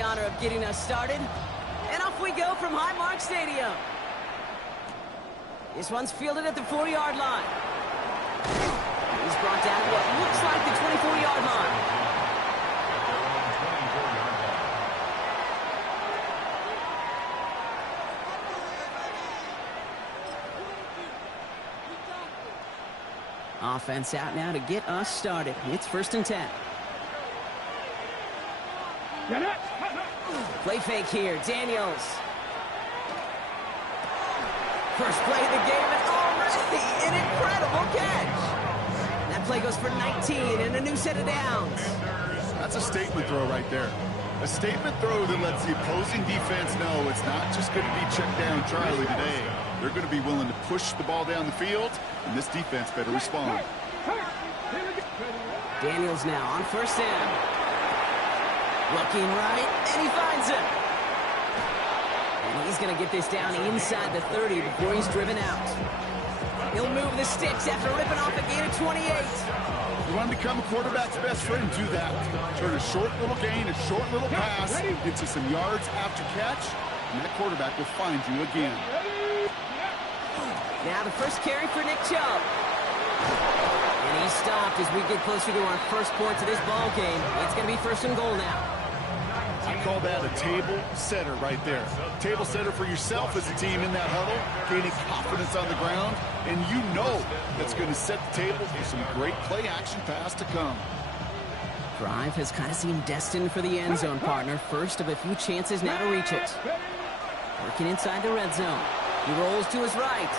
the honor of getting us started. And off we go from Highmark Stadium. This one's fielded at the 4-yard line. He's brought down at what looks like the 24-yard line. Offense out now to get us started. It's 1st and 10. Play fake here, Daniels. First play of the game, and already an incredible catch. That play goes for 19 and a new set of downs. That's a statement throw right there. A statement throw that lets the opposing defense know it's not just going to be check down Charlie today. They're going to be willing to push the ball down the field, and this defense better respond. Daniels now on 1st down. Looking right, and he finds him. And he's going to get this down inside the 30 before he's driven out. He'll move the sticks after ripping off a gain of 28. You want to become a quarterback's best friend, do that. Turn a short little gain, a short little pass into some yards after catch, and that quarterback will find you again. Now the first carry for Nick Chubb. And he's stopped as we get closer to our first points of this ball game. It's going to be 1st and goal now. I call that a table setter right there. Table setter for yourself as a team in that huddle, gaining confidence on the ground, and you know that's going to set the table for some great play action pass to come. Drive has kind of seemed destined for the end zone, partner. First of a few chances now to reach it. Working inside the red zone. He rolls to his right.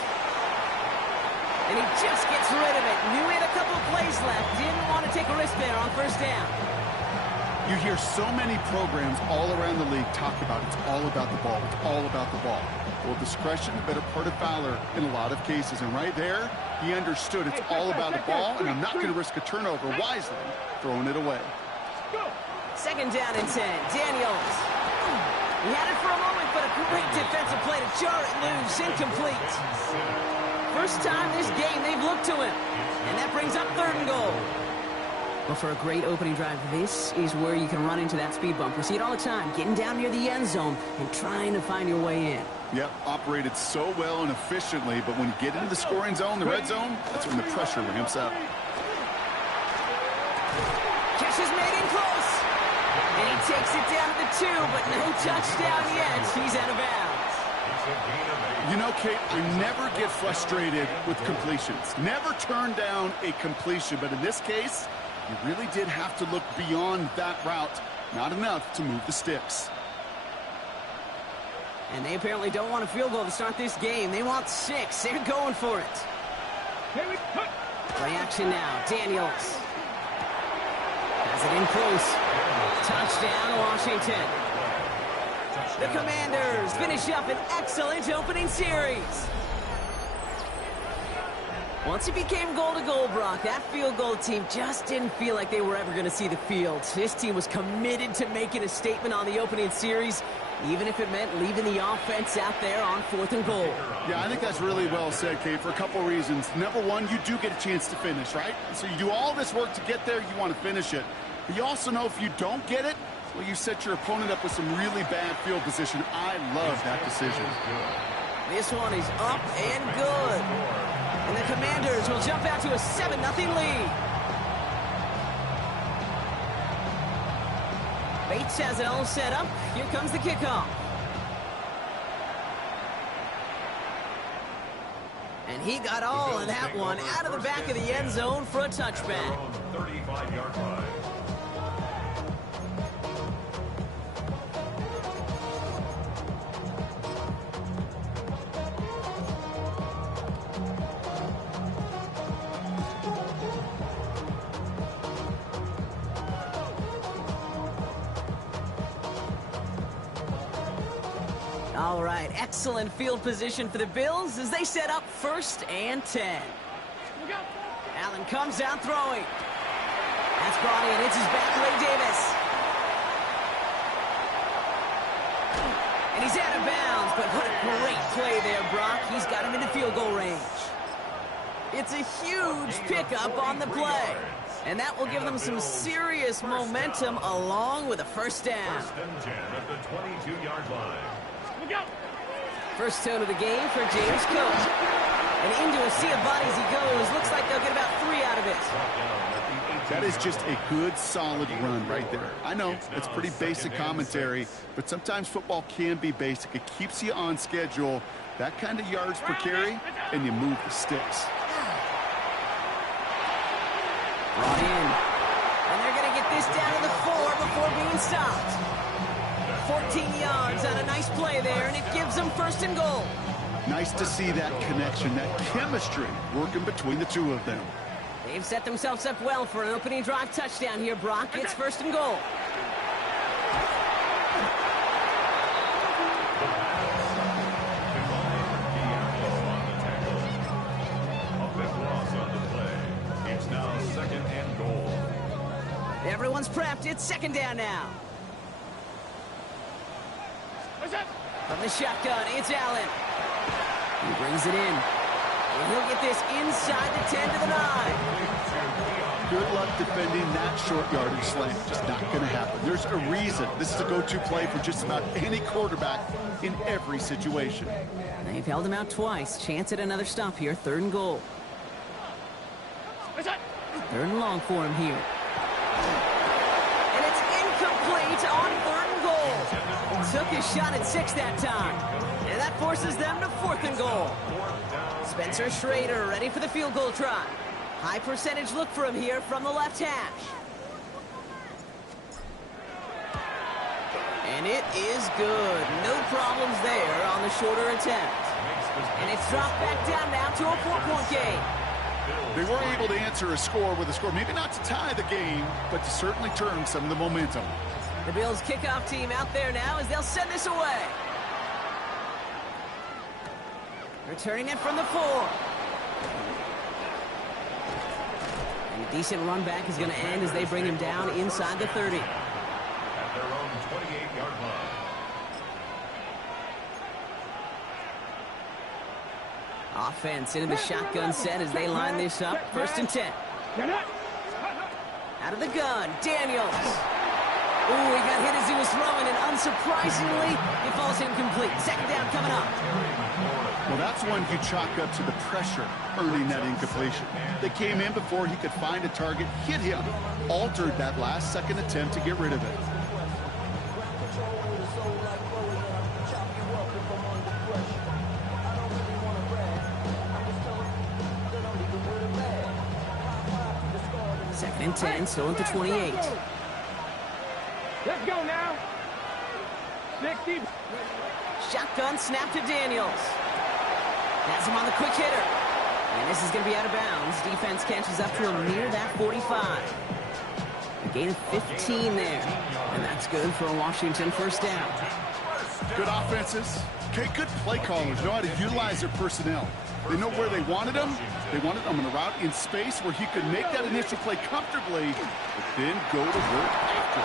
And he just gets rid of it. Knew he had a couple of plays left. Didn't want to take a risk there on 1st down. You hear so many programs all around the league talk about it's all about the ball. It's all about the ball. Well, discretion, the better part of valor in a lot of cases. And right there, he understood it's all about the ball, and I'm not going to risk a turnover wisely, throwing it away. 2nd down and 10. Daniels. He had it for a moment, but a great defensive play to jar it loose. Incomplete. First time this game they've looked to him. And that brings up 3rd and goal. Well, for a great opening drive, this is where you can run into that speed bump. We see it all the time, getting down near the end zone and trying to find your way in. Yep, operated so well and efficiently, but when you get into the scoring zone, the red zone, that's when the pressure ramps up. Catch is made in close. And he takes it down to the 2, but no touchdown yet. He's out of bounds. You know, Kate, we never get frustrated with completions. Never turn down a completion, but in this case, you really did have to look beyond that route. Not enough to move the sticks. And they apparently don't want a field goal to start this game. They want 6. They're going for it. Play action now. Daniels. Has it in close. Touchdown, Washington. The Commanders finish up an excellent opening series. Once it became goal-to-goal, Brock, that field goal team just didn't feel like they were ever going to see the field. This team was committed to making a statement on the opening series, even if it meant leaving the offense out there on 4th and goal. Yeah, I think that's really well said, Kate, for a couple reasons. Number one, you do get a chance to finish, right? So you do all this work to get there, you want to finish it. But you also know if you don't get it, well, you set your opponent up with some really bad field position. I love that decision. This one is up and good. And the Commanders will jump out to a 7-0 lead. Bates has it all set up. Here comes the kickoff. And he got all of that one out of the back of the end zone for a touchback. 35-yard line. All right, excellent field position for the Bills as they set up 1st and 10. Allen comes out throwing. That's brought in. It's his back, Ray Davis. And he's out of bounds, but what a great play there, Brock. He's got him into field goal range. It's a huge pickup on the play. And that will give them some serious momentum along with a first down. First and 10 at the 22-yard line. First tone of the game for James Cook. And into a sea of bodies he goes. Looks like they'll get about 3 out of it. That is just a good, solid run right there. I know, it's pretty basic commentary, but sometimes football can be basic. It keeps you on schedule, that kind of yards per carry, and you move the sticks. Brought in. And they're going to get this down to the 4 before being stopped. 14 yards on a nice play there, and it gives them first and goal. Nice to see that connection, that chemistry working between the two of them. They've set themselves up well for an opening drive touchdown here, Brock. It's first and goal. It's now second and goal. Everyone's prepped. It's second down now. From the shotgun, it's Allen. He brings it in. And he'll get this inside the 10 to the 9. Good luck defending that short yardage slant. Just not going to happen. There's a reason this is a go-to play for just about any quarterback in every situation. They've held him out twice. Chance at another stop here. Third and goal. Third and long for him here. And it's incomplete on third and goal. Took his shot at 6 that time. And that forces them to fourth and goal. Spencer Schrader ready for the field goal try. High percentage look for him here from the left hash. And it is good. No problems there on the shorter attempt. And it's dropped back down now to a 4-point game. They weren't able to answer a score with a score. Maybe not to tie the game, but to certainly turn some of the momentum. The Bills kickoff team out there now as they'll send this away. Returning it from the 4. And a decent run back is going to end as they bring him down inside the 30. At their own 28-yard line. Offense into the shotgun set as they line this up. First and 10. Out of the gun, Daniels. Ooh, he got hit as he was throwing, and unsurprisingly, it falls incomplete. Second down coming up. Well, that's one you chalk up to the pressure earning that incompletion. They came in before he could find a target, hit him, altered that last-second attempt to get rid of it. Second and 10, still at the 28. Let's go now. 60. Shotgun snap to Daniels. Has him on the quick hitter. And this is going to be out of bounds. Defense catches up to him near that 45. A gain of 15 there. And that's good for a Washington first down. Good offenses. Okay, good play callers know how to utilize their personnel. They know where they wanted him. They wanted him on a route in space where he could make that initial play comfortably, but then go to work after.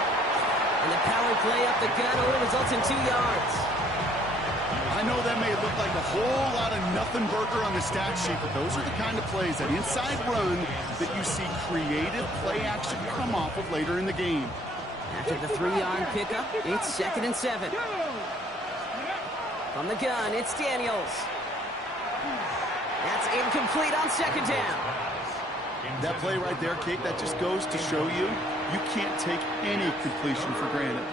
And the power play up the gut only results in 2 yards. I know that may look like a whole lot of nothing burger on the stat sheet, but those are the kind of plays, that inside run, that you see creative play action come off of later in the game. After the 3-yard pickup, it's second and 7. From the gun, it's Daniels. That's incomplete on second down. That play right there, Kate, that just goes to show you, you can't take any completion for granted.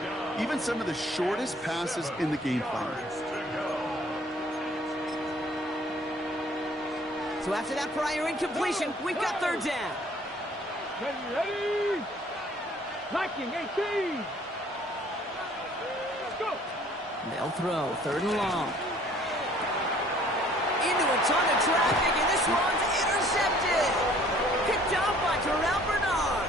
Even some of the shortest passes in the game plan. So after that prior incompletion, we've got third down. Ready? Blocking 18. Let's go. They'll throw third and long. Into a ton of traffic, and this one's intercepted. Picked off by Terrell Bernard.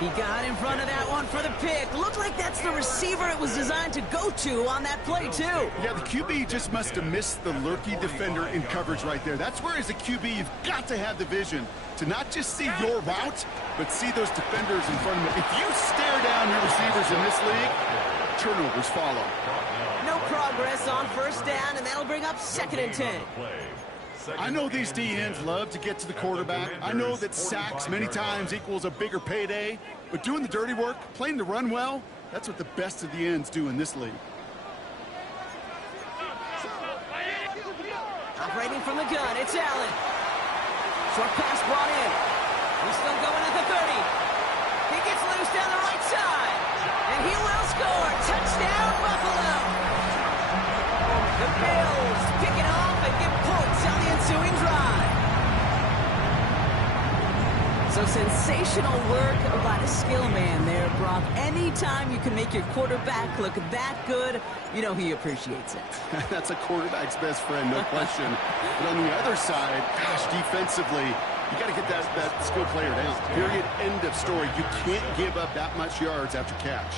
He got in front of that one for the pick. Looked like that's the receiver it was designed to go to on that play, too. Yeah, the QB just must have missed the lurky defender in coverage right there. That's where, as a QB, you've got to have the vision to not just see your route, but see those defenders in front of you. If you stare down your receivers in this league, turnovers follow. No progress on first down, and that'll bring up second and 10. I know these DNs love to get to the quarterback. I know that sacks many times equals a bigger payday. But doing the dirty work, playing the run well, that's what the best of the ends do in this league. Operating from the gun, it's Allen. Short pass brought in. He's still going at the 30. He gets loose down the right side. And he will score. Touchdown, Buffalo. The Bills pick it off and get points on the ensuing drive. So sensational work by the skill man there, Brock. Anytime you can make your quarterback look that good, you know he appreciates it. That's a quarterback's best friend, no question. But on the other side, gosh, defensively, you got to get that skill player down. Period, end of story. You can't give up that much yards after catch.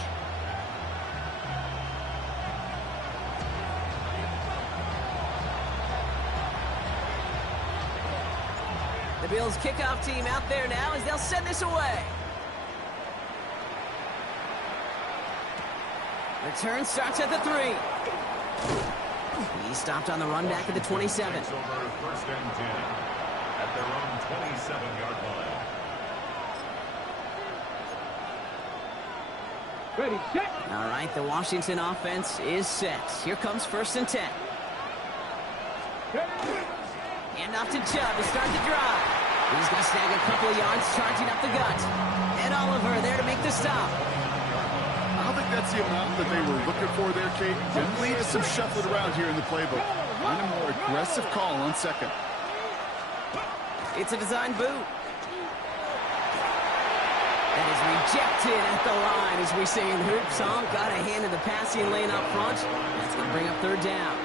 The Bills kickoff team out there now as they'll send this away. Return starts at the 3. He stopped on the run back at the 27. Over first and 10 at their own 27-yard line. Ready, set. All right, the Washington offense is set. Here comes first and 10. Hand off to Chubb to start the drive. He's going to snag a couple of yards charging up the gut. Ed Oliver there to make the stop. I don't think that's the amount that they were looking for there, Kate. Didn't lead to some shuffling around here in the playbook. Find a more aggressive call on second. It's a design boot. That is rejected at the line, as we say in hoops. Got a hand in the passing lane up front. That's going to bring up third down.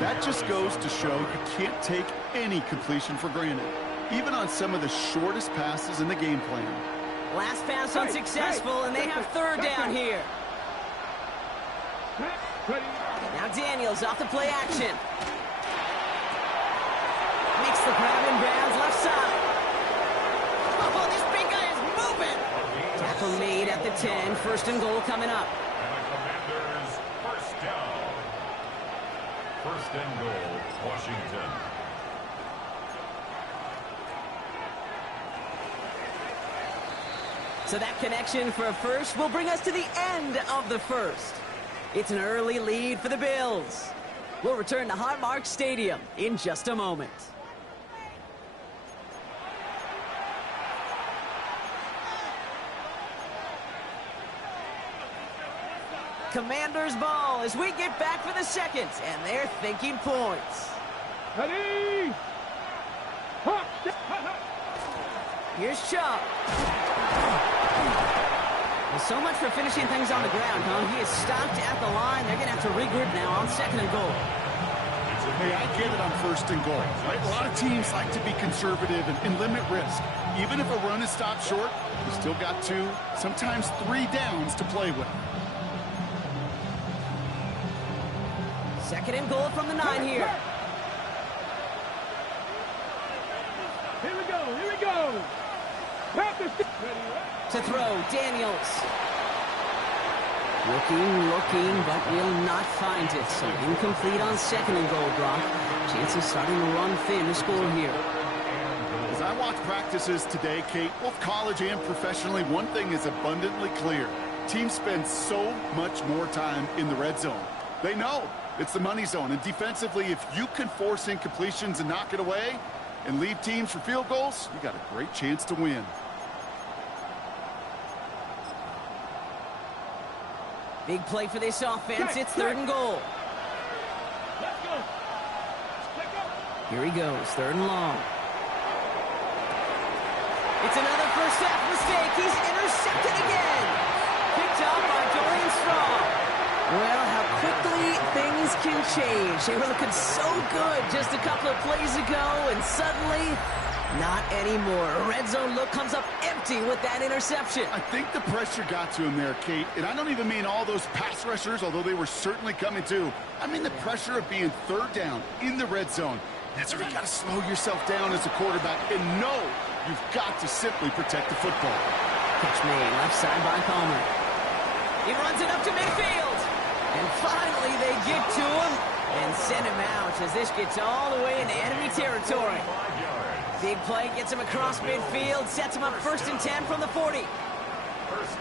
That just goes to show you can't take any completion for granted, even on some of the shortest passes in the game plan. Last pass unsuccessful, and they have third down here. Now Daniels off the play action. Makes the grab and bounds left side. Oh, this big guy is moving. Tackle made at the 10. First and goal coming up. And the Commanders first down. First and goal, Washington. So that connection for a first will bring us to the end of the first. It's an early lead for the Bills. We'll return to Highmark Stadium in just a moment. Commanders ball as we get back for the second, and they're thinking points. Ready. Hop. Here's Chubb. Well, so much for finishing things on the ground, huh? He is stopped at the line. They're going to have to regroup now on second and goal. Hey, I get it on first and goal. Right? A lot of teams like to be conservative and limit risk. Even if a run is stopped short, you still got 2, sometimes 3 downs to play with. Second and goal from the 9 here. Here we go. Here we go. To throw, Daniels. Looking, but will not find it. So incomplete on second and goal, Brock. Chances starting to run thin to score here. As I watch practices today, Kate, both college and professionally, one thing is abundantly clear. Teams spend so much more time in the red zone. They know it's the money zone. And defensively, if you can force incompletions and knock it away and leave teams for field goals, you got a great chance to win. Big play for this offense. It's third and goal. Let's go. Here he goes, third and long. It's another first half mistake. He's intercepted again. Picked up by Dorian Strong. Well, how quickly things can change. They were looking so good just a couple of plays ago, and suddenly, not anymore. A red zone look comes up empty with that interception. I think the pressure got to him there, Kate. And I don't even mean all those pass rushers, although they were certainly coming too. I mean the pressure of being third down in the red zone. That's where you got to slow yourself down as a quarterback and know you've got to simply protect the football. Catch made left side by Palmer. He runs it up to midfield. And finally they get to him. And send him out as this gets all the way into enemy territory. 5 yards. Big play gets him across midfield, sets him up 1st and 10 from the 40. 1st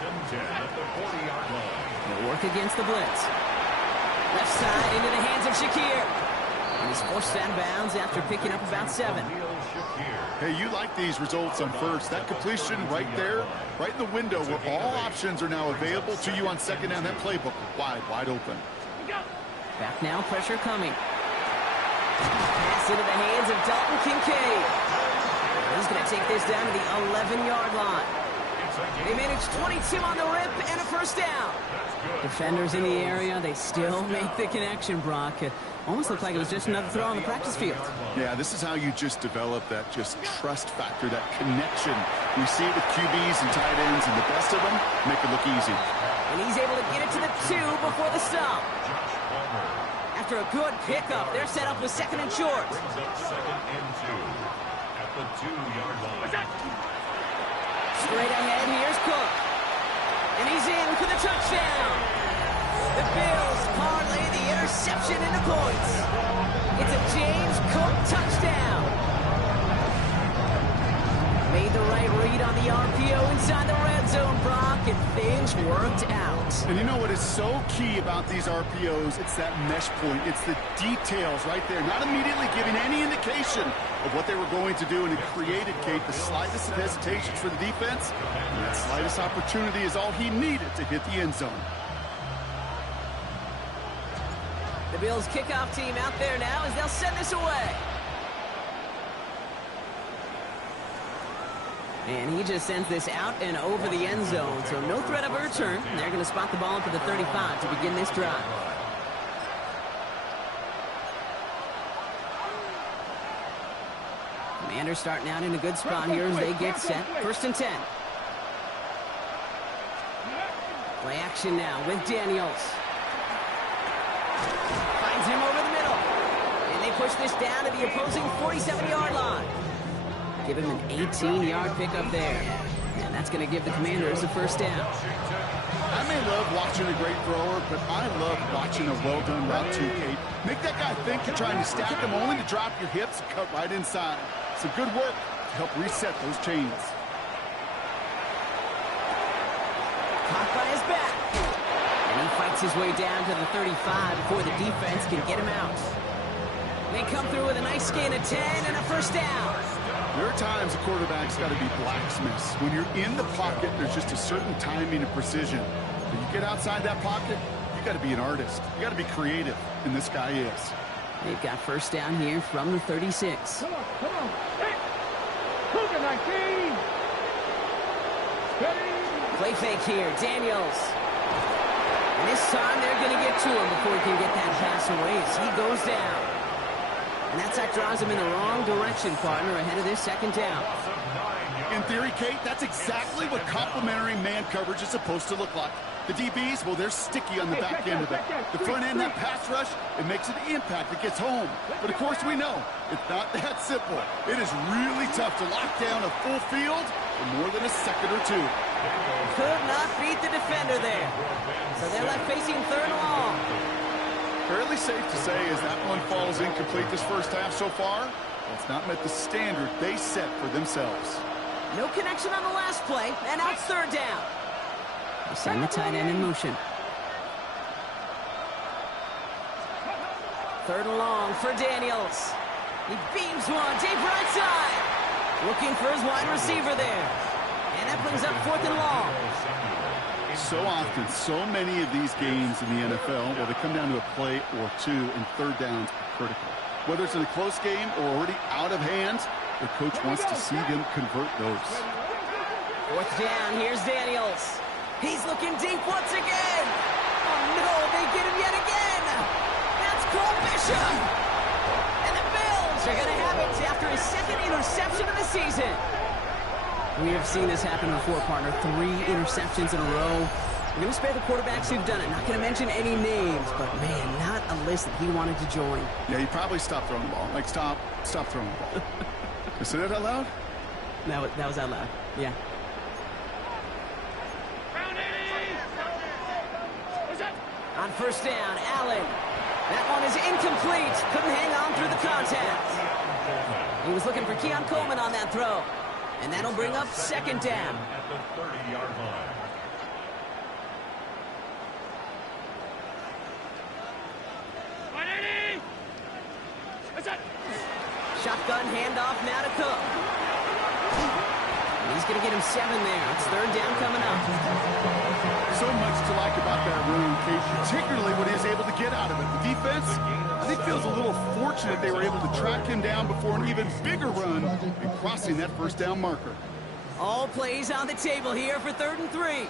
and 10 at the 40-yard line. He'll work against the blitz. Left side into the hands of Shakir. And he's forced out of bounds after picking up about 7. Hey, you like these results on first. That completion right there, right in the window where all options are now available to you on 2nd down. That playbook wide open. Back now, pressure coming. Pass into the hands of Dalton Kincaid. He's going to take this down to the 11-yard line. They managed 22 on the rip and a 1st down. Defenders in the area, they still make the connection, Brock. It almost looked like it was just another throw on the practice field. Yeah, this is how you just develop that just trust factor, that connection. We see it with QBs and tight ends, and the best of them make it look easy. And he's able to get it to the 2 before the stop. After a good pickup, they're set up with 2nd and short. Brings up 2nd and 2 at the 2-yard line. Straight ahead, here's Cook. And he's in for the touchdown. The Bills parlay the interception into points. It's a James Cook touchdown. Made the right read on the RPO inside the red zone, Brock, and things worked out. And you know what is so key about these RPOs? It's that mesh point. It's the details right there. Not immediately giving any indication of what they were going to do, and it created, Kate, the slightest of hesitations for the defense. And that slightest opportunity is all he needed to hit the end zone. The Bills kickoff team out there now as they'll send this away. And he just sends this out and over the end zone, so no threat of a return. They're going to spot the ball up at the 35 to begin this drive. Commanders starting out in a good spot here as they get set. 1st and 10. Play action now with Daniels. Finds him over the middle. And they push this down to the opposing 47-yard line. Give him an 18-yard pickup there. And that's going to give the Commanders a 1st down. I may love watching a great thrower, but I love watching a well-done route too, Kate. Make that guy think you're trying to stack him only to drop your hips and cut right inside. Some good work to help reset those chains. Caught by his back. And he fights his way down to the 35 before the defense can get him out. They come through with a nice gain of 10 and a 1st down. There are times a quarterback's got to be blacksmiths. When you're in the pocket, there's just a certain timing and precision. When you get outside that pocket, you got to be an artist. You got to be creative, and this guy is. They've got 1st down here from the 36. Come on. Hey! Cougar 19! Ready? Play fake here, Daniels. And this time they're going to get to him before he can get that pass away as he goes down. And that sack draws him in the wrong direction, partner, ahead of this 2nd down. In theory, Kate, that's exactly what complementary man coverage is supposed to look like. The DBs, well, they're sticky on the back end of it. The front end, that pass rush, it makes an impact. It gets home. But, of course, we know it's not that simple. It is really tough to lock down a full field for more than a second or two. Could not beat the defender there. So they're left facing 3rd and long. Fairly safe to say as that one falls incomplete this 1st half so far, it's not met the standard they set for themselves. No connection on the last play, and now it's 3rd down. They send the tight end in motion. 3rd and long for Daniels. He beams one, deep right side. Looking for his wide receiver there. And that brings up 4th and long. So often, so many of these games in the NFL, well, they come down to a play or two, and 3rd downs are critical. Whether it's in a close game or already out of hand, the coach wants to see them convert those. 4th down, here's Daniels. He's looking deep once again. Oh, no, they get him yet again. That's Cole Bishop. And the Bills are going to have it after his 2nd interception of the season. We have seen this happen before, partner. 3 interceptions in a row. We're going to spare the quarterbacks who've done it. Not going to mention any names, but, man, not a list that he wanted to join. Yeah, he probably stopped throwing the ball. Like, stop throwing the ball. You say that out loud? That was out loud, yeah. On 1st down, Allen. That one is incomplete. Couldn't hang on through the contact. He was looking for Keon Coleman on that throw. And that'll bring up second down. At the 30-yard line. Shotgun handoff now to Cook. And he's going to get him 7 there. It's third down coming up. So much to like about that run, Kate, particularly what he was able to get out of it. The defense, I think, feels a little fortunate they were able to track him down before an even bigger run and crossing that first down marker. All plays on the table here for 3rd and 3.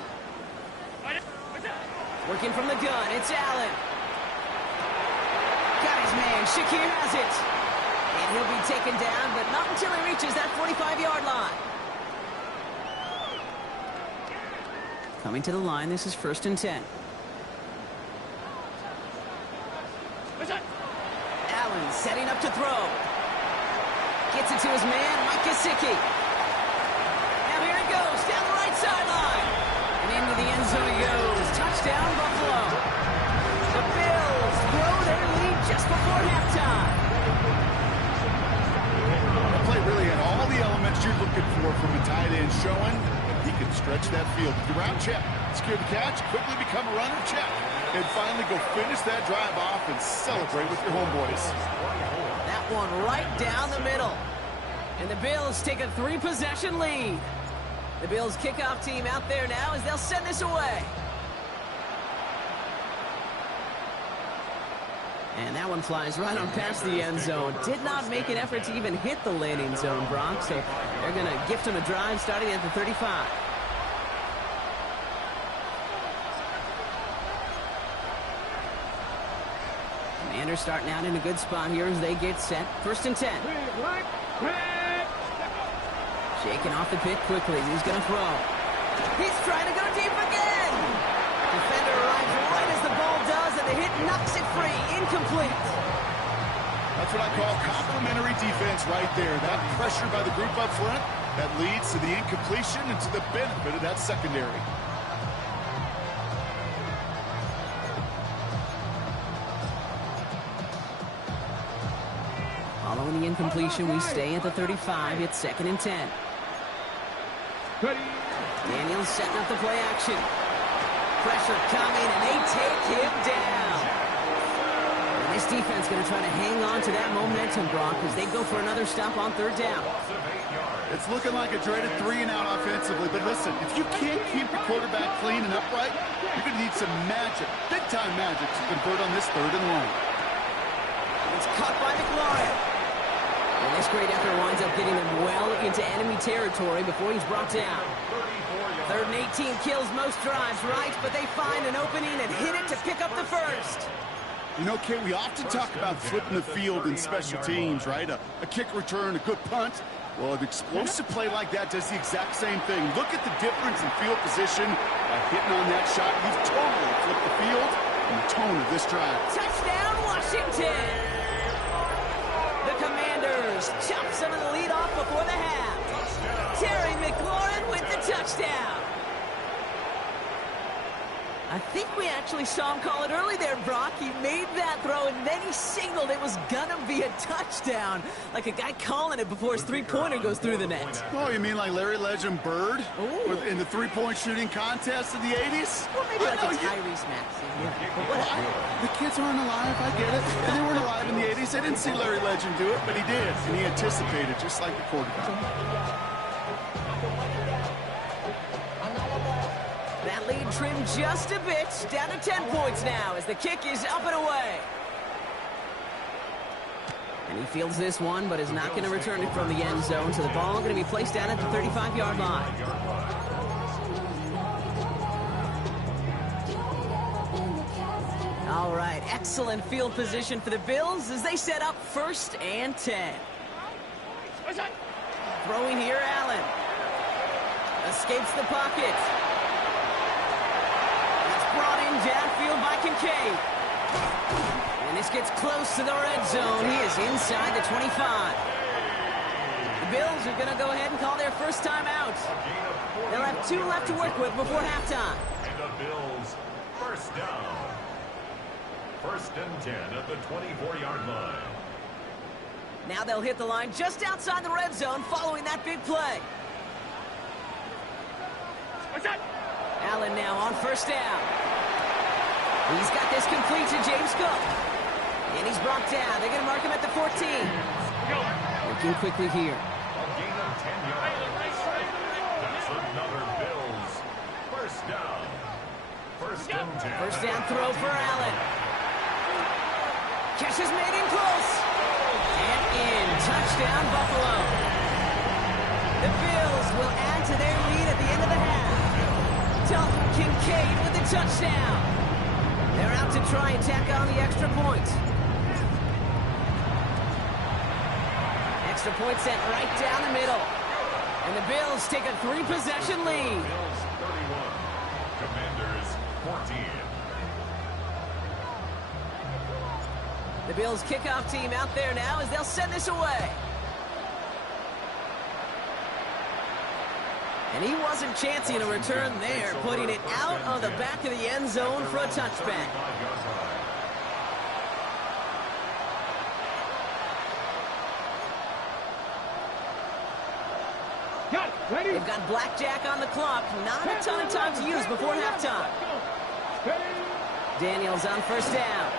Working from the gun, it's Allen. Got his man, Shakir has it. And he'll be taken down, but not until he reaches that 45-yard line. Coming to the line, this is 1st and 10. Allen setting up to throw. Gets it to his man, Mike Gesicki. Now here he goes, down the right sideline. And into the end zone he goes. Touchdown, Buffalo. The Bills grow their lead just before halftime. The play really had all the elements you're looking for from a tight end, showing that he can stretch that field. The route check, secure the catch, quickly become a runner check, and finally go finish that drive off and celebrate with your homeboys. That one right down the middle. And the Bills take a 3-possession lead. The Bills kickoff team out there now as they'll send this away. And that one flies right on past the end zone. Did not make an effort to even hit the landing zone, Brock. So they're going to gift him a drive starting at the 35. Commanders starting out in a good spot here as they get set. 1st and 10. Shaking off the pit quickly. He's going to throw. He's trying to go deep again. Defender arrives right as the ball does, and the hit knocks it free. Incomplete. That's what I call complimentary defense right there. That pressure by the group up front, that leads to the incompletion and to the benefit of that secondary. Following the incompletion, we stay at the 35. It's 2nd and 10. Daniels setting up the play action. Pressure coming, and they take him down. And this defense going to try to hang on to that momentum, Brock, as they go for another stop on 3rd down. It's looking like a dreaded 3-and-out offensively, but listen, if you can't keep your quarterback clean and upright, you're going to need some magic, big-time magic, to convert on this 3rd and long. It's caught by McLaurin. And this great effort winds up getting them well into enemy territory before he's brought down. 3rd and 18 kills most drives, right? But they find an opening and hit it to pick up the first. You know, Kate, we often talk about flipping the field in special teams, right? A kick return, a good punt. Well, an explosive play like that does the exact same thing. Look at the difference in field position by hitting on that shot. You've totally flipped the field and the tone of this drive. Touchdown, Washington! The Commanders chop some of the lead off before the half. Terry McLaurin with the touchdown. I think we actually saw him call it early there, Brock. He made that throw, and then he signaled it was gonna be a touchdown. Like a guy calling it before his three-pointer goes through the net. Oh, you mean like Larry Legend Bird? Ooh. In the three-point shooting contest in the 80s? Well, maybe like a Tyrese Maxey. Yeah. But whatever. The kids aren't alive, I get it. And they weren't alive in the 80s. They didn't see Larry Legend do it, but he did. And he anticipated, just like the quarterback. That lead trimmed just a bit, down to 10 points now as the kick is up and away. And he fields this one, but is not going to return it from the end zone, so the ball going to be placed down at the 35-yard line. All right, excellent field position for the Bills as they set up 1st and 10. Throwing here, Allen. Escapes the pocket. Brought in downfield by Kincaid. And this gets close to the red zone. He is inside the 25. The Bills are going to go ahead and call their first time out. They'll have 2 left to work with before halftime. And the Bills first down. First and 10 at the 24-yard line. Now they'll hit the line just outside the red zone following that big play. Allen now on first down. He's got this complete to James Cook. And he's brought down. They're going to mark him at the 14. Working quickly here. A gain of 10 yards. That's another Bills. First down. First and 10. First down throw for Allen. Catch is made in close. And in. Touchdown, Buffalo. The Bills will add to their lead at the end of the half. Dalton Kincaid with the touchdown. They're out to try and tack on the extra point. Extra point sent right down the middle. And the Bills take a 3-possession lead. Bills 31. Commanders 14. The Bills kickoff team out there now as they'll send this away. And he wasn't chancing a return there, putting it out of the back of the end zone for a touchback. They've got blackjack on the clock. Not a ton of time to use before halftime. Daniels on first down.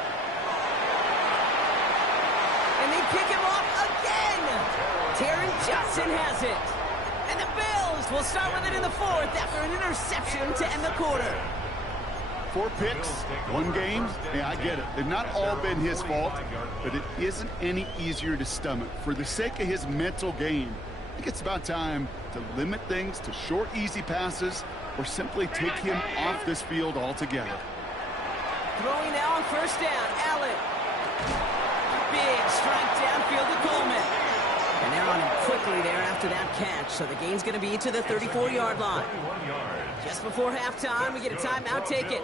And they pick him off again. Taron Johnson has it. And the Bills will start with it in the fourth after an interception to end the quarter. 4 picks, 1 game. Yeah, I get it. They've not all been his fault, but it isn't any easier to stomach. For the sake of his mental game, I think it's about time to limit things to short, easy passes or simply take him off this field altogether. Throwing now on first down, Allen. Big strike downfield to Coleman. And they're on him quickly there after that catch, so the gain's going to be to the 34-yard line. Just before halftime, we get a timeout taken.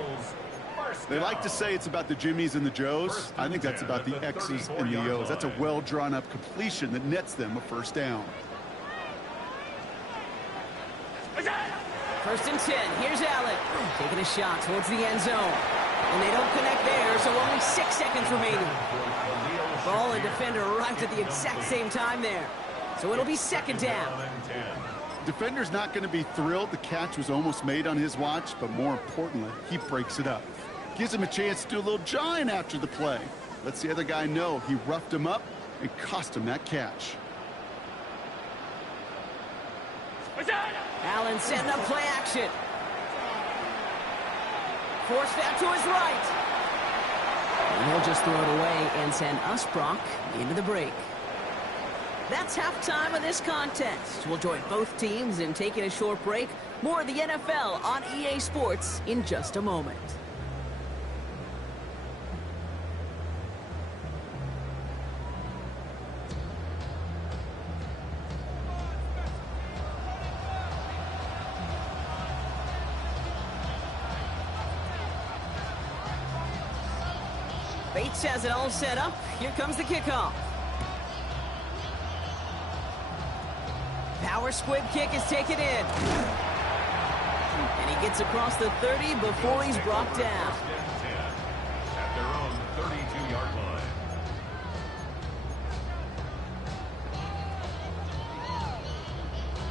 They like to say it's about the Jimmies and the Joes. I think that's about the X's and the O's. That's a well-drawn-up completion that nets them a first down. First and 10. Here's Allen. Taking a shot towards the end zone. And they don't connect there, so only 6 seconds remaining. Ball and defender arrived at the exact same time there. So it'll be second down. Defender's not going to be thrilled the catch was almost made on his watch, but more importantly, he breaks it up. Gives him a chance to do a little jawing after the play. Lets the other guy know he roughed him up and cost him that catch. Allen setting up play action. Forced out to his right. And he'll just throw it away and send us, Brock, into the break. That's halftime of this contest. We'll join both teams in taking a short break. More of the NFL on EA Sports in just a moment. Bates has it all set up. Here comes the kickoff. Power squib kick is taken in. And he gets across the 30 before he's brought down. At their own 32-yard line.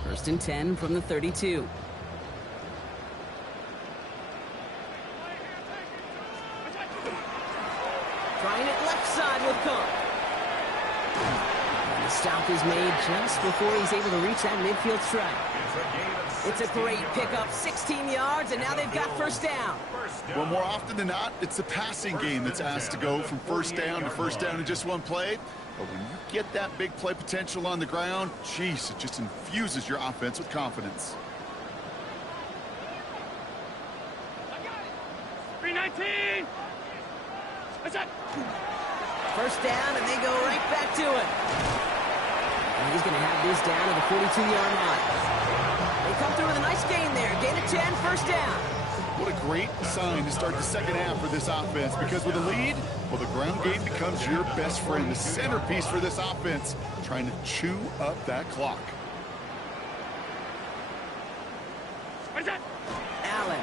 First and 10 from the 32. Trying it left side with Cook. And the stop is made just before he's able to reach that midfield strike. It's a great pickup, 16 yards, and now they've got first down. Well, more often than not, it's the passing game that's asked to go from first down to first down in just one play. But when you get that big play potential on the ground, geez, it just infuses your offense with confidence. 319. First down, and they go right back to it. And he's going to have this down to the 42-yard line. They come through with a nice gain there. Gain of 10, first down. What a great sign to start the second half for this offense, because with a lead, well, the ground game becomes your best friend, the centerpiece for this offense, trying to chew up that clock. Allen.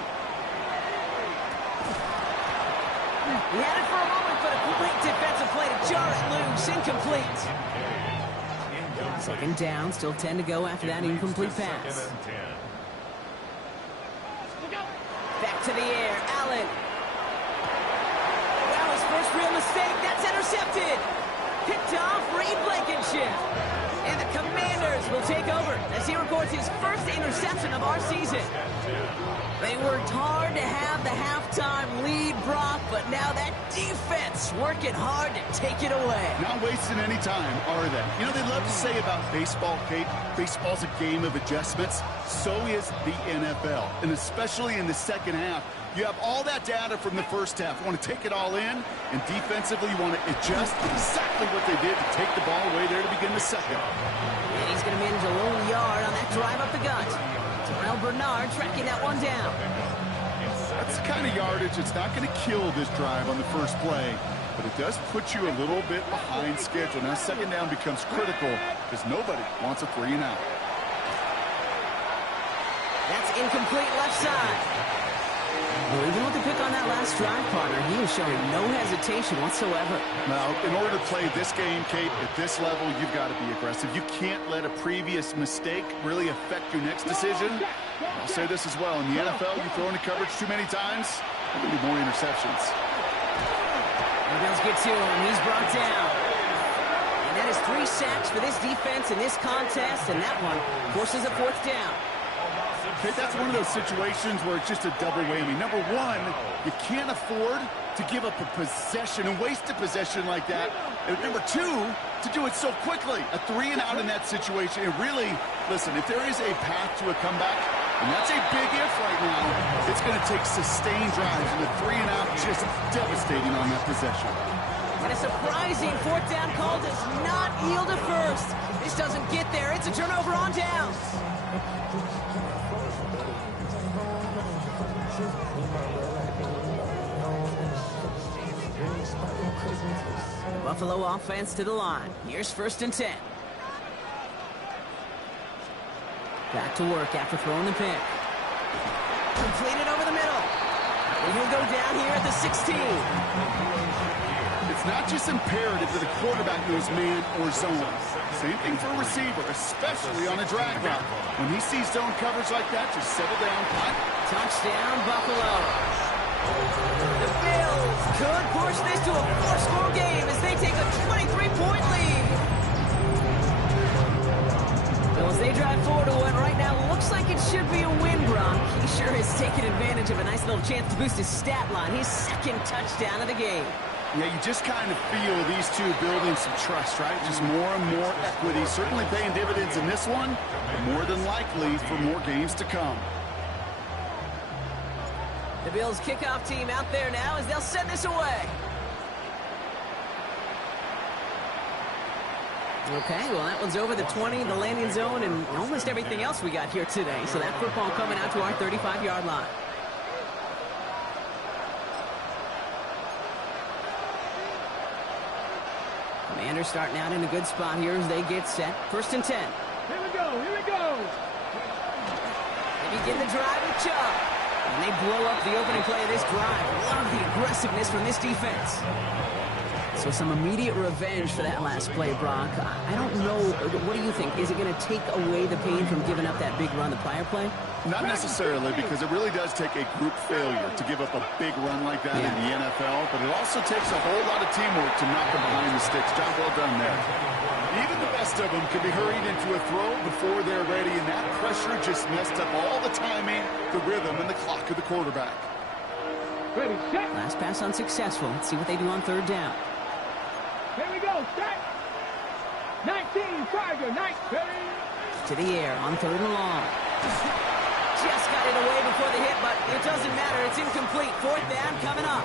He had it for a moment, but a great defensive play to jar it loose. Incomplete. Second down, still 10 to go after that incomplete pass. Back to the air, Allen. That was first real mistake. That's intercepted. Picked off Reed Blankenship. And the Commanders will take over as he records his first interception of our season. They worked hard to have the halftime lead, Brock, but now that defense working hard to take it away. Not wasting any time, are they? You know, they love to say about baseball, Kate, baseball's a game of adjustments. So is the NFL. And especially in the second half, you have all that data from the first half. You want to take it all in, and defensively you want to adjust exactly what they did to take the ball away there to begin the second. And he's going to manage a low yard on that drive up the gut. Terrell Bernard tracking that one down. That's the kind of yardage that's not going to kill this drive on the first play, but it does put you a little bit behind schedule. Now second down becomes critical because nobody wants a 3 and out. That's incomplete left side. Well, even with the pick on that last drive, partner, he is showing no hesitation whatsoever. Now, in order to play this game, Kate, at this level, you've got to be aggressive. You can't let a previous mistake really affect your next decision. I'll say this as well. In the NFL, you throw into coverage too many times, there will be more interceptions. The Bills get to him. He's brought down. And that is 3 sacks for this defense in this contest, and that one forces a 4th down. Okay, that's one of those situations where it's just a double whammy. Number one, you can't afford to give up a possession and waste a possession like that. And number two, to do it so quickly. A 3 and out in that situation. And really, listen, if there is a path to a comeback, and that's a big if right now, it's going to take sustained drives. And the 3 and out just devastating on that possession. And a surprising 4th down call does not yield a first. This doesn't get there. It's a turnover on downs. Buffalo offense to the line. Here's 1st and 10. Back to work after throwing the pick. Completed over the middle. And he'll go down here at the 16. It's not just imperative that the quarterback knows man or zone. Same thing for a receiver, especially on a drag route. When he sees zone coverage like that, just settle down, punt. Touchdown, Buffalo. The Bills could push this to a 4-score game as they take a 23-point lead. Bills, they drive forward to one right now. Looks like it should be a win, Brock. He sure has taken advantage of a nice little chance to boost his stat line. His 2nd touchdown of the game. Yeah, you just kind of feel these two building some trust, right? Just more and more equity. Certainly paying dividends in this one, but more than likely for more games to come. The Bills kickoff team out there now as they'll send this away. Okay, well, that one's over the 20, the landing zone, and almost everything else we got here today. So that football coming out to our 35-yard line. Commanders starting out in a good spot here as they get set. 1st and 10. Here we go, here we go. They begin the drive with Chubb. And they blow up the opening play of this drive. Love the aggressiveness from this defense. So some immediate revenge for that last play, Brock. I don't know. What do you think? Is it going to take away the pain from giving up that big run the prior play? Not necessarily, because it really does take a group failure to give up a big run like that in the NFL. But it also takes a whole lot of teamwork to knock them behind the sticks. Job well done there. Even the best of them can be hurried into a throw before they're ready, and that pressure just messed up all the timing, the rhythm, and the clock of the quarterback. Ready, set. Last pass unsuccessful. Let's see what they do on 3rd down. Here we go, set. 19, Tiger, 19. To the air on 3rd and long. Just got it away before the hit, but it doesn't matter. It's incomplete. 4th down coming up.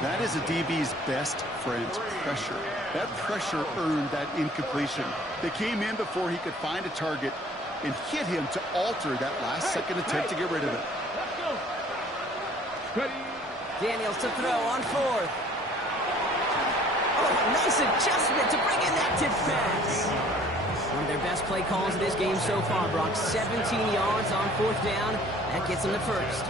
That is a DB's best friend, pressure. That pressure earned that incompletion. They came in before he could find a target and hit him to alter that last-second attempt to get rid of it. Let's go. Ready. Daniels to throw on 4th. Oh, nice adjustment to bring in that tip pass. One of their best play calls of this game so far, Brock. 17 yards on 4th down. That gets them to first.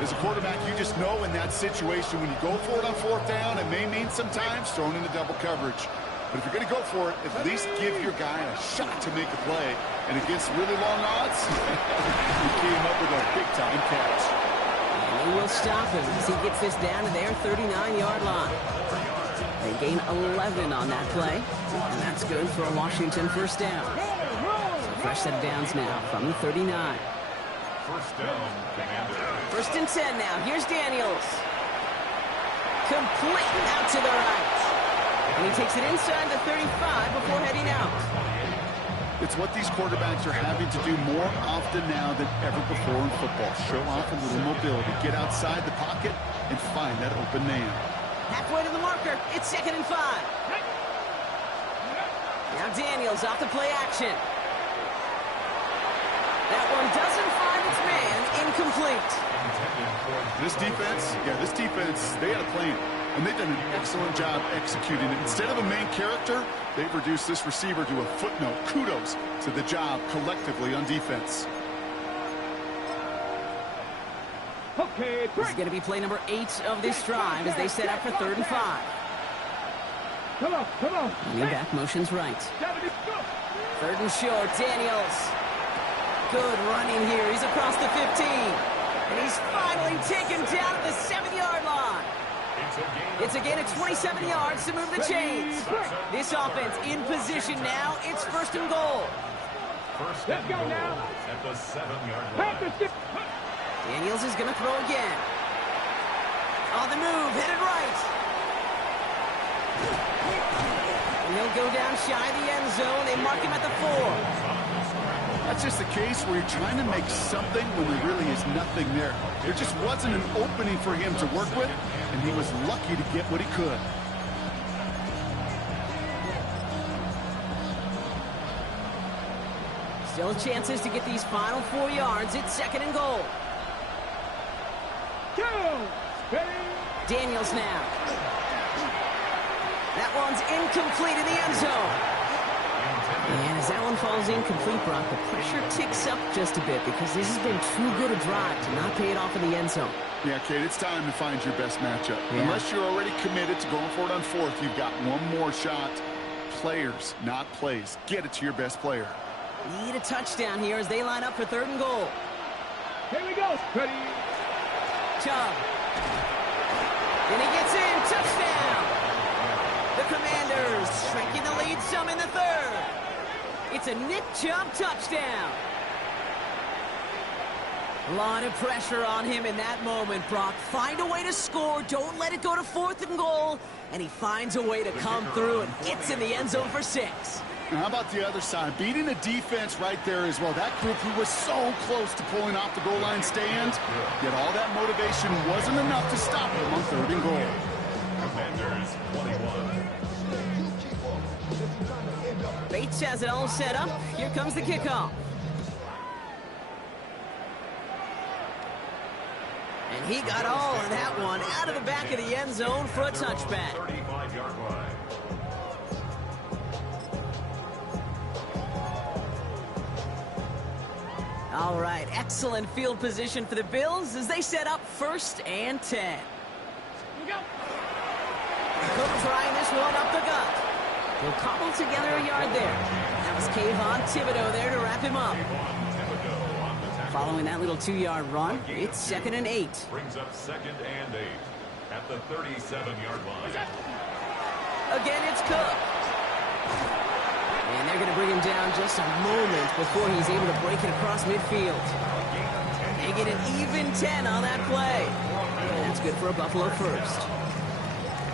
As a quarterback, you just know in that situation when you go for it on 4th down, it may mean sometimes thrown into double coverage. But if you're going to go for it, at least give your guy a shot to make a play. And against really long odds, he came up with a big-time catch. And they will stop him as he gets this down to their 39-yard line. They gain 11 on that play, and that's good for a Washington first down. So fresh set of downs now from the 39. First down, Commander. 1st and 10 now. Here's Daniels. Complete out to the right. And he takes it inside the 35 before heading out. It's what these quarterbacks are having to do more often now than ever before in football. Show off a little mobility. Get outside the pocket and find that open man. Halfway to the marker. It's 2nd and 5. Now Daniels off the play action. That one doesn't find its man. Incomplete. This defense, they had a plan. And they've done an excellent job executing it. Instead of a main character, they've reduced this receiver to a footnote. Kudos to the job collectively on defense. Okay, This is going to be play number 8 of this drive as they set up for 3rd and 5. Come on, come on. Lean back motions right. 3rd and short, Daniels. Good running here. He's across the 15. And he's finally taken down at the 7-yard line. It's a gain of 27 yards to move the chains. This offense in position now. It's 1st and goal. Let's go now. At the 7-yard line. Daniels is going to throw again. On the move, headed right. And he'll go down shy of the end zone. They mark him at the 4. That's just a case where you're trying to make something when there really is nothing there. There just wasn't an opening for him to work with, and he was lucky to get what he could. Still chances to get these final 4 yards. It's 2nd and goal. Daniels now. That one's incomplete in the end zone. And as that one falls incomplete, Brock, the pressure ticks up just a bit because this has been too good a drive to not pay it off in the end zone. Yeah, Kate, it's time to find your best matchup. Yeah. Unless you're already committed to going for it on 4th, you've got one more shot. Players, not plays. Get it to your best player. Need a touchdown here as they line up for 3rd and goal. Here we go. Ready. Chubb. And he gets in. Touchdown. The Commanders shrinking the lead some in the 3rd. It's a Nick Chubb touchdown. A lot of pressure on him in that moment, Brock. Find a way to score. Don't let it go to 4th and goal. And he finds a way to come through and gets in the end zone for 6. Now, how about the other side? Beating a defense right there as well. That group who was so close to pulling off the goal line stand, yet all that motivation wasn't enough to stop him on 3rd and goal. Commanders 21. Bates has it all set up. Here comes the kickoff. And he got all of that one out of the back of the end zone for a touchback. 35-yard line. All right, excellent field position for the Bills as they set up 1st and 10. Couldn't try this one up the gut. He'll cobble together a yard there. That was Kayvon Thibodeau there to wrap him up. Following that little 2-yard run, it's 2nd and 8. Brings up 2nd and 8 at the 37-yard line. Again, it's Cook. And they're going to bring him down just a moment before he's able to break it across midfield. They get an even 10 on that play. And that's good for a Buffalo first.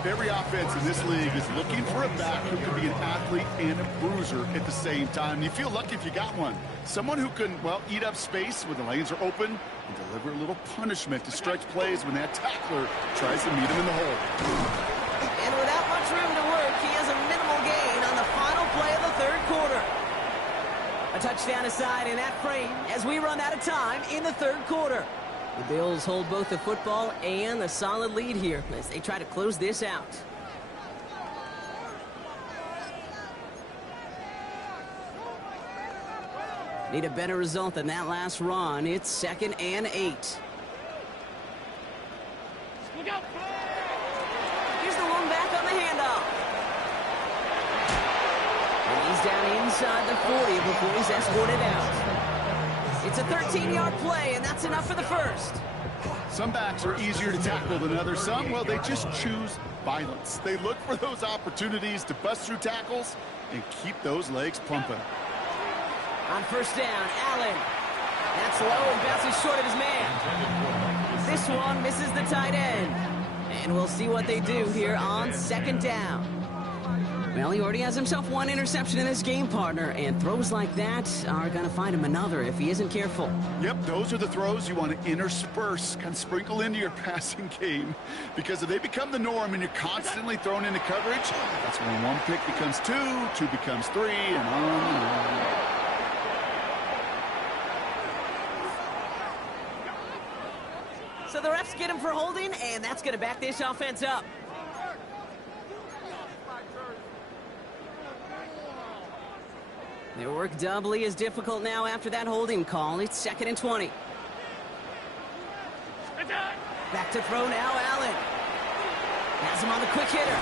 Every offense in this league is looking for a back who can be an athlete and a bruiser at the same time. You feel lucky if you got one. Someone who can, well, eat up space when the lanes are open and deliver a little punishment to stretch plays when that tackler tries to meet him in the hole. And without much room to work, he has a minimal gain on the final play of the 3rd quarter. A touchdown aside in that frame as we run out of time in the 3rd quarter. The Bills hold both the football and a solid lead here as they try to close this out. Need a better result than that last run. It's 2nd and 8. Look out. Here's the one back on the handoff. And he's down inside the 40 before he's escorted out. It's a 13-yard play, and that's enough for the first. Some backs are easier to tackle than others. Some, well, they just choose violence. They look for those opportunities to bust through tackles and keep those legs pumping. On first down, Allen. That's low and bounces short of his man. This one misses the tight end. And we'll see what they do here on 2nd down. Well, he already has himself one interception in this game, partner, and throws like that are going to find him another if he isn't careful. Yep, those are the throws you want to intersperse, kind of sprinkle into your passing game, because if they become the norm and you're constantly thrown into coverage, that's when one pick becomes two becomes three, and on and on. So the refs get him for holding, and that's going to back this offense up. Their work doubly is difficult now after that holding call. It's 2nd and 20. Back to throw now, Allen. Has him on the quick hitter.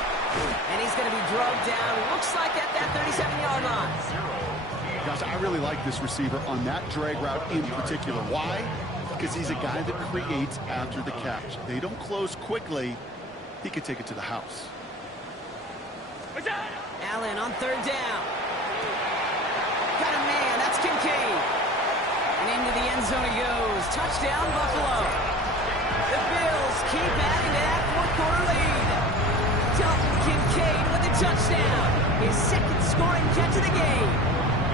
And he's going to be drugged down, looks like at that 37-yard line. Gosh, I really like this receiver on that drag route in particular. Why? Because he's a guy that creates after the catch. They don't close quickly. He could take it to the house. Allen on 3rd down. Got a man, that's Kincaid. And into the end zone he goes. Touchdown, Buffalo. The Bills keep adding to that 4th-quarter lead. Dalton Kincaid with a touchdown. His 2nd scoring catch of the game.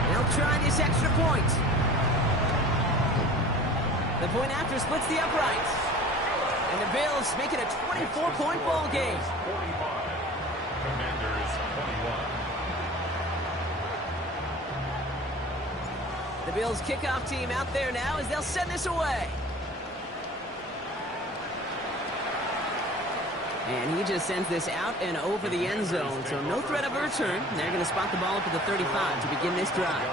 They'll try this extra point. The point after splits the uprights. And the Bills make it a 24-point ball game. 45. Commanders 21. The Bills kickoff team out there now as they'll send this away. And he just sends this out and over the end zone, so no threat of a return. They're going to spot the ball up at the 35 to begin this drive.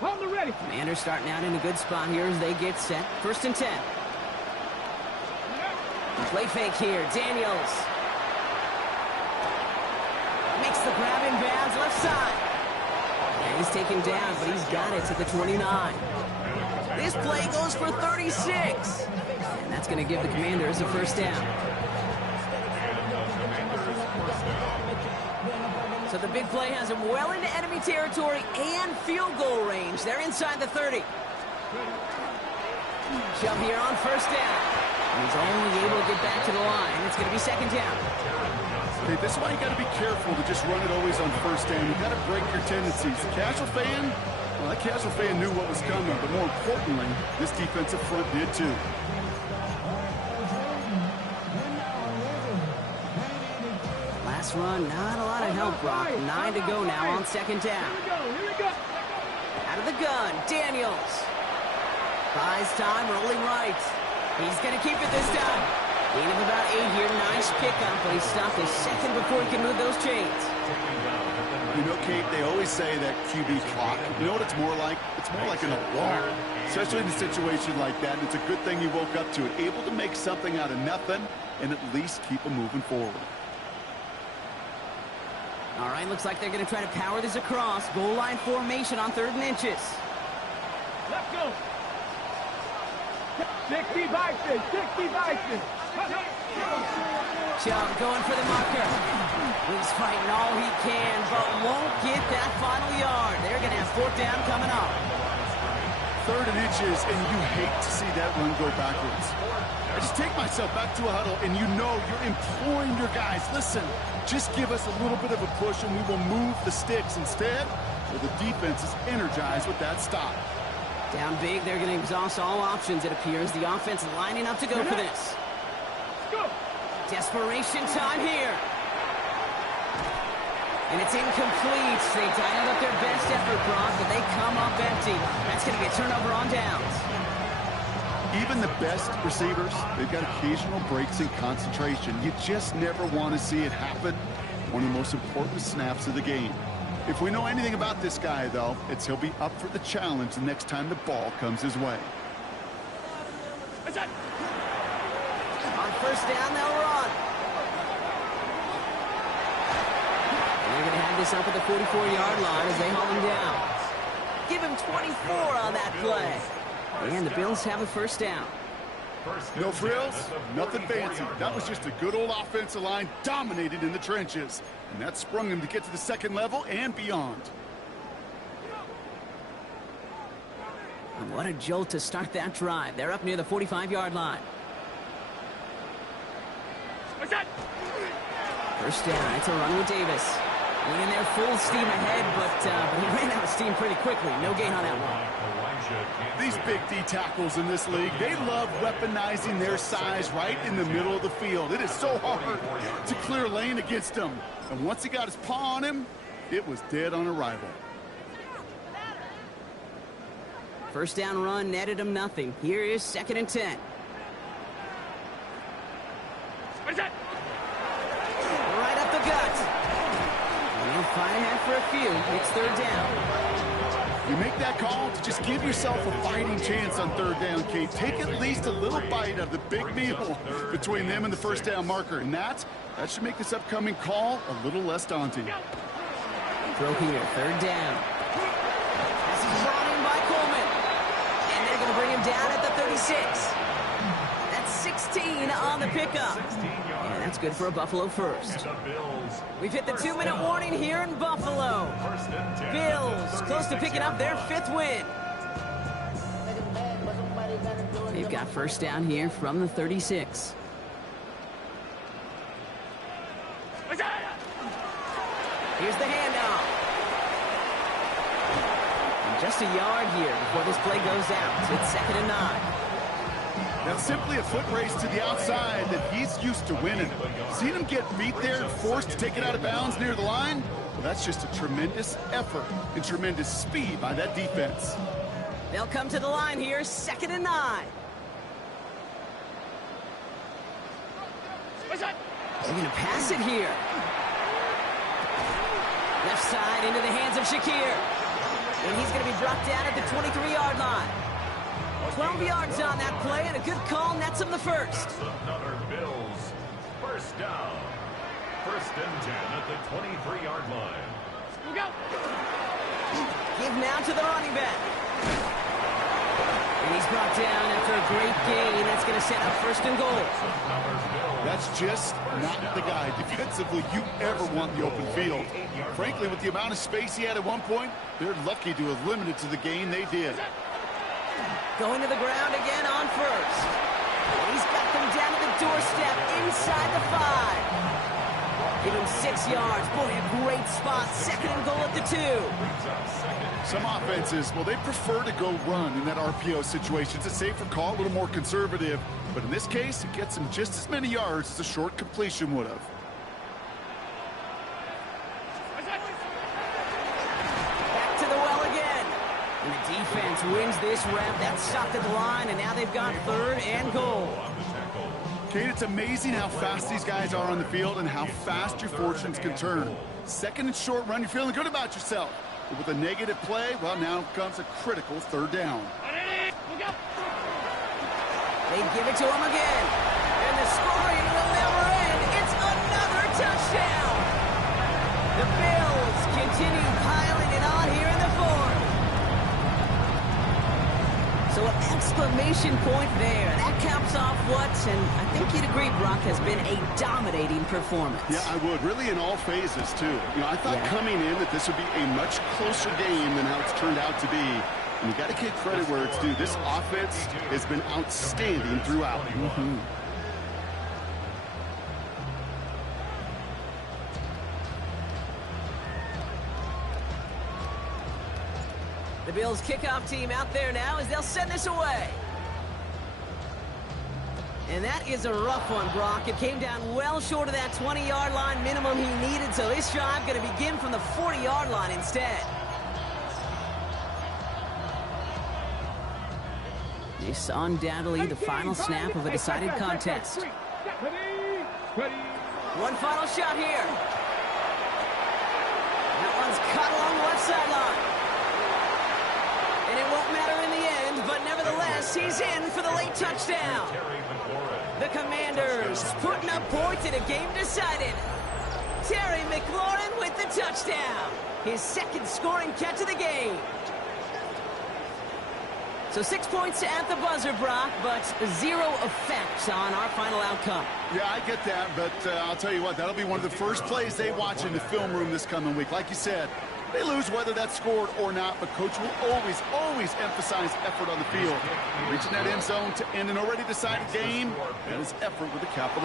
Hold the ready. Commanders starting out in a good spot here as they get set. 1st and 10. Play fake here. Daniels makes the grab in bounds left side. And he's taken down, but he's got it to the 29. This play goes for 36. And that's going to give the Commanders a 1st down. So the big play has him well into enemy territory and field goal range. They're inside the 30. Jump here on 1st down. And he's only able to get back to the line. It's going to be 2nd down. Okay, this is why you got to be careful to just run it always on 1st down. You got to break your tendencies. The casual fan, well, that casual fan knew what was coming, but more importantly, this defensive front did too. Last run, not a lot of help, Brock. 9 to go now on 2nd down. Here we go. Out of the gun, Daniels. Buys time, rolling right. He's going to keep it this time. Gain of about 8 here. Nice pickup, but he stopped a second before he can move those chains. You know, Kate, they always say that QB clock. You know what it's more like? It's more like an alarm, especially in a situation like that. And it's a good thing he woke up to it. Able to make something out of nothing and at least keep him moving forward. All right, looks like they're going to try to power this across. Goal line formation on 3rd and inches. Let's go. 60 Bison. 60 Bison. Chubb going for the marker. He's fighting all he can, but won't get that final yard. They're going to have 4th down coming up. 3rd and inches, and you hate to see that run go backwards. I just take myself back to a huddle, and you know you're imploring your guys, listen, just give us a little bit of a push, and we will move the sticks. Instead, well, the defense is energized with that stop. Down big, they're going to exhaust all options, it appears. The offense lining up to go for this. Go. Desperation time here. And it's incomplete. They dialed up their best effort, Brock, but they come up empty. That's going to be a turnover on downs. Even the best receivers, they've got occasional breaks in concentration. You just never want to see it happen. One of the most important snaps of the game. If we know anything about this guy, though, it's he'll be up for the challenge the next time the ball comes his way. On first down, they'll run. And they're going to have this up at the 44-yard line as they haul him down. Give him 24 on that play. And the Bills have a first down. No frills, nothing fancy. That was just a good old offensive line dominated in the trenches. And that sprung him to get to the second level and beyond. And what a jolt to start that drive. They're up near the 45-yard line. First down, it's a run with Davis. Went in there full steam ahead, but he ran out of steam pretty quickly. No gain on that one. These big D tackles in this league, they love weaponizing their size right in the middle of the field. It is so hard to clear lane against them. And once he got his paw on him, it was dead on arrival. First down run netted him nothing. Here is 2nd and 10. Right up the gut. And he'll fight ahead for a few. It's 3rd down. You make that call to just give yourself a fighting chance on 3rd down, Kate. Take at least a little bite of the big meal between them and the first down marker. And that should make this upcoming call a little less daunting. Throw here, 3rd down. This is brought in by Coleman. And they're going to bring him down at the 36. That's 16 on the pickup. And that's good for a Buffalo first. We've hit the 2-minute warning here in Buffalo. Bills close to picking up their 5th win. They've got first down here from the 36. Here's the handoff. And just a yard here before this play goes out. It's 2nd and 9. That's simply a foot race to the outside that he's used to winning. Seen him get beat there and forced to take it out of bounds near the line? Well, that's just a tremendous effort and tremendous speed by that defense. They'll come to the line here, 2nd and 9. They're going to pass it here. Left side into the hands of Shakir. And he's going to be brought down at the 23-yard line. 12 yards on that play, and a good call nets him the first. Another Bills. First down. 1st and 10 at the 23-yard line. We'll go. Give now to the running back. And he's brought down after a great gain. That's going to set up 1st and goal. That's just not the guy defensively you ever want in the open field. Frankly, with the amount of space he had at one point, they're lucky to have limited to the gain they did. Going to the ground again on 1st. And he's got them down to the doorstep inside the 5. Give him 6 yards. Boy, a great spot. 2nd and goal at the 2. Some offenses, well, they prefer to go run in that RPO situation. It's a safer call, a little more conservative. But in this case, it gets him just as many yards as a short completion would have. Back to the well again. And the defense wins this rep. That's stopped at the line, and now they've got 3rd and goal. Kate, it's amazing how fast these guys are on the field and how fast your fortunes can turn. 2nd and short run, you're feeling good about yourself. But with a negative play, well, now comes a critical 3rd down. They give it to him again. And the scoring will never end. It's another touchdown. The Bills continue piling it on here in the 4th. So an exclamation point there. That caps off what, and I think you'd agree, Brock, has been a dominating performance. Yeah, I would. Really in all phases, too. You know, I thought coming in that this would be a much closer game than how it's turned out to be. And you got to give credit where it's due. This offense has been outstanding throughout. The Bills kickoff team out there now as they'll send this away. And that is a rough one, Brock. It came down well short of that 20-yard line minimum he needed, so this drive going to begin from the 40-yard line instead. It's undoubtedly the final snap of a decided contest. One final shot here. That one's cut along the left sideline. And it won't matter in the end, but nevertheless, he's in for the late touchdown. The Commanders putting up points in a game decided. Terry McLaurin with the touchdown. His second scoring catch of the game. So 6 points at the buzzer, Brock, but 0 effect on our final outcome. Yeah, I get that, but I'll tell you what, that'll be one of the first plays they watch in the film room this coming week. Like you said, they lose whether that's scored or not, but Coach will always emphasize effort on the field. Reaching that end zone to end an already decided game, that is effort with a capital